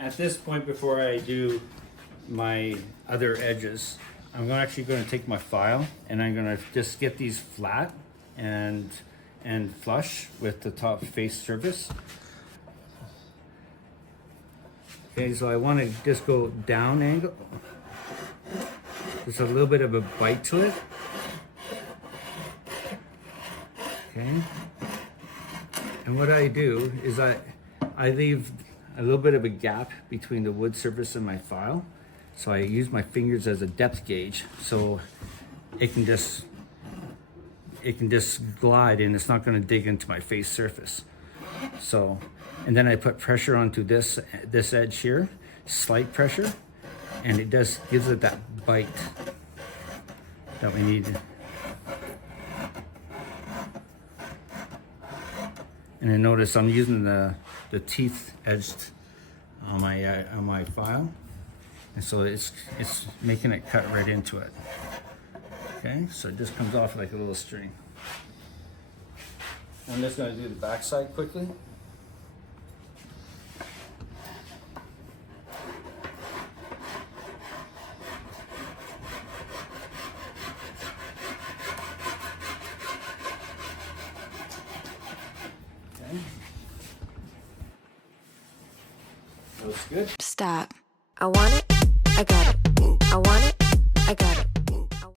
at this point, before I do my other edges, I'm actually going to take my file and I'm going to just get these flat and flush with the top face surface. Okay, so I want to just go down angle. There's a little bit of a bite to it. Okay. And what I do is I leave a little bit of a gap between the wood surface and my file. So I use my fingers as a depth gauge, so it can just glide and it's not going to dig into my face surface. So, and then I put pressure onto this edge here, slight pressure, and it just gives it that bite that we need. And then notice I'm using the teeth edged on my file, and so it's making it cut right into it. Okay, so it just comes off like a little string. I'm just going to do the back side quickly. Okay. Looks good. Stop. I want it. I got it. I want it. I got it.